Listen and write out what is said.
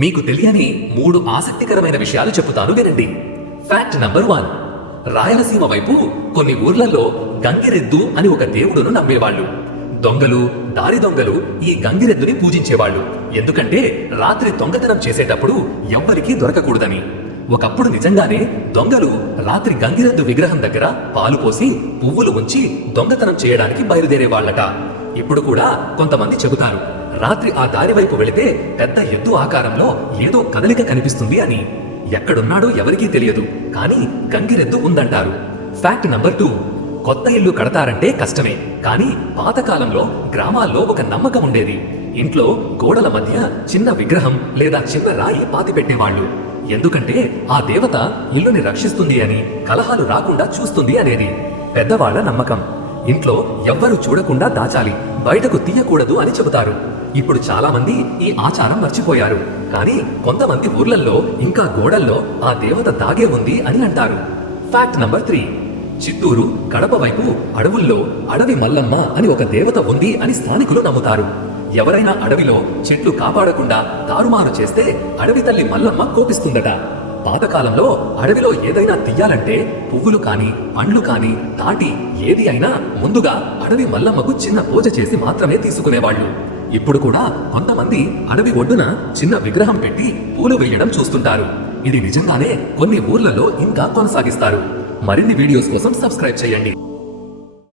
మీకు తెలియని 3 ఆసక్తికరమైన విషయాలు చెప్పుతాను వినండి. Fact number 1. రాయలసీమ వైపు కొన్ని ఊర్లలో గంగిరెద్దు అని ఒక దేవుడును నమ్మేవాళ్ళు. దొంగలు, దారి దొంగలు ఈ గంగిరెద్దుని పూజించేవాళ్ళు. ఎందుకంటే రాత్రి దొంగతనం చేసేటప్పుడు ఎవ్వరికీ దొరకకూడదని. ఒకప్పుడు నిజంగానే దొంగలు రాత్రి గంగిరెద్దు విగ్రహం దగ్గర పాలు పోసి పువ్వులు ఉంచి దొంగతనం చేయడానికి బయలుదేరేవాళ్లట. ఇప్పుడు కూడా కొంతమంది చెబుతారు, రాత్రి ఆ దారి వైపు వెళితే పెద్ద ఎద్దు ఆకారంలో ఏదో కదలిక కనిపిస్తుంది అని. ఎక్కడున్నాడో ఎవరికీ తెలియదు, కానీ గంగిరెద్దు ఉందంటారు. Fact number 2. కొత్త ఇల్లు కడతారంటే కష్టమే, కానీ పాతకాలంలో గ్రామాల్లో ఒక నమ్మకం ఉండేది. ఇంట్లో గోడల మధ్య చిన్న విగ్రహం లేదా చిన్న రాయి పాతిపెట్టేవాళ్లు. ఎందుకంటే ఆ దేవత ఇల్లుని రక్షిస్తుంది అని, కలహాలు రాకుండా చూస్తుంది అనేది పెద్దవాళ్ల నమ్మకం. ఇంట్లో ఎవ్వరూ చూడకుండా దాచాలి, బయటకు తీయకూడదు అని చెబుతారు. ఇప్పుడు చాలా మంది ఈ ఆచారం మర్చిపోయారు, కానీ కొంతమంది ఊర్లలో ఇంకా గోడల్లో ఆ దేవత దాగే ఉంది అని అంటారు. Fact number 3. చిత్తూరు, కడప వైపు అడవుల్లో అడవి మల్లమ్మ అని ఒక దేవత ఉంది అని స్థానికులు నమ్ముతారు. ఎవరైనా అడవిలో చెట్లు కాపాడకుండా తారుమారు చేస్తే అడవి తల్లి మల్లమ్మ కోపిస్తుందట. పాతకాలంలో అడవిలో ఏదైనా తీయాలంటే పువ్వులు కాని, పండ్లు కాని, తాటి ఏది అయినా ముందుగా అడవి మల్లమ్మకు చిన్న పూజ చేసి మాత్రమే తీసుకునేవాళ్లు. ఇప్పుడు కూడా కొంతమంది అడవి ఒడ్డున చిన్న విగ్రహం పెట్టి పూలు వేయడం చూస్తుంటారు. ఇది నిజంగానే కొన్ని ఊర్లలో ఇంకా కొనసాగిస్తారు. మరిన్ని వీడియోస్ కోసం సబ్స్క్రైబ్ చేయండి.